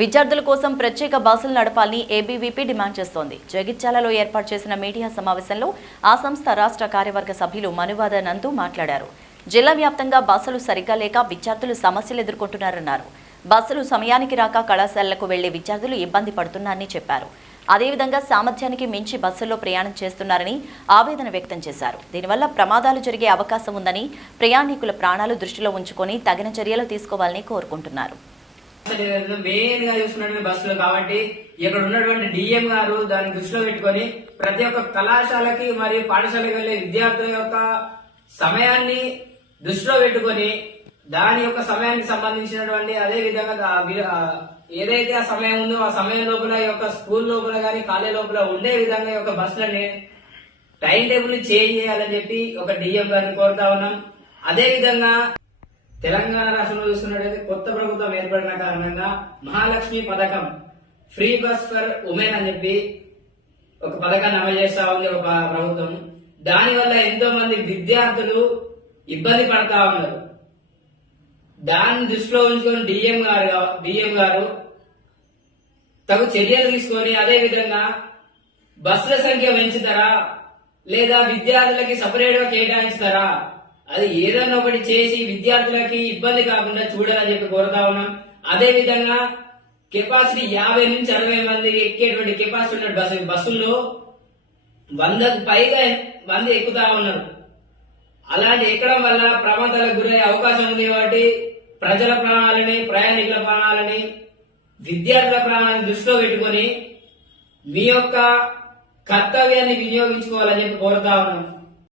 విద్యార్థుల కోసం ప్రత్యేక బస్సులు నడపాలని ఏబీవీపీ డిమాండ్ చేస్తోంది. జగిత్యాలలో ఏర్పాటు చేసిన మీడియా సమావేశంలో ఆ సంస్థ రాష్ట్ర కార్యవర్గ సభ్యులు మనువాద నందు మాట్లాడారు. జిల్లా వ్యాప్తంగా బస్సులు సరిగ్గా లేక విద్యార్థులు సమస్యలు ఎదుర్కొంటున్నారన్నారు. బస్సులు సమయానికి రాక కళాశాలలకు వెళ్లే విద్యార్థులు ఇబ్బంది పడుతున్నారని చెప్పారు. అదేవిధంగా సామర్థ్యానికి మించి బస్సుల్లో ప్రయాణం చేస్తున్నారని ఆవేదన వ్యక్తం చేశారు. దీనివల్ల ప్రమాదాలు జరిగే అవకాశం ఉందని, ప్రయాణికుల ప్రాణాలు దృష్టిలో ఉంచుకొని తగిన చర్యలు తీసుకోవాలని కోరుకుంటున్నారు. మెయిన్ గా చూస్తున్నటువంటి బస్సులు కాబట్టి ఇక్కడ ఉన్నటువంటి డిఎం గారు దాన్ని దృష్టిలో పెట్టుకొని ప్రతి ఒక్క కళాశాలకి మరియు పాఠశాలకు వెళ్లే విద్యార్థుల యొక్క సమయాన్ని దృష్టిలో పెట్టుకొని దాని యొక్క సమయానికి సంబంధించినటువంటి అదే విధంగా ఏదైతే ఆ సమయం ఉందో ఆ సమయం లోపల యొక్క స్కూల్ లోపల గానీ కాలేజ్ లోపల ఉండే విధంగా యొక్క బస్సులని టైం టేబుల్ చేంజ్ చేయాలని చెప్పి ఒక డిఎం గారిని కోరుతా ఉన్నాం. అదే విధంగా తెలంగాణ రాష్ట్రంలో చూస్తున్నట్టయితే కొత్త ప్రభుత్వం ఏర్పడిన కారణంగా మహాలక్ష్మి పథకం ఫ్రీ బస్ ఫర్ ఉమెన్ అని చెప్పి ఒక పథకాన్ని అమలు చేస్తా ఉంది ఒక ప్రభుత్వం. దానివల్ల ఎంతో మంది విద్యార్థులు ఇబ్బంది పడతా ఉన్నారు. దాన్ని దృష్టిలో ఉంచుకొని డిఎం గారు తగు చర్యలు తీసుకొని అదే విధంగా బస్సుల సంఖ్య పెంచుతారా లేదా విద్యార్థులకి సపరేట్ గా కేటాయిస్తారా, అది ఏదన్నా ఒకటి చేసి విద్యార్థులకి ఇబ్బంది కాకుండా చూడాలని చెప్పి కోరుతా ఉన్నాం. అదే విధంగా కెపాసిటీ 50 నుంచి 60 మంది ఎక్కేటువంటి కెపాసిటీ ఉన్న బస్సుల్లో 100కు పైగా మంది ఎక్కుతా ఉన్నారు. అలాంటి ఎక్కడం వల్ల ప్రమాదాలకు గురయ్యే అవకాశం ఉంది. కాబట్టి ప్రజల ప్రాణాలని, ప్రయాణికుల ప్రాణాలని, విద్యార్థుల ప్రాణాలను దృష్టిలో పెట్టుకొని మీ యొక్క కర్తవ్యాన్ని వినియోగించుకోవాలని చెప్పి కోరుతా ఉన్నాం.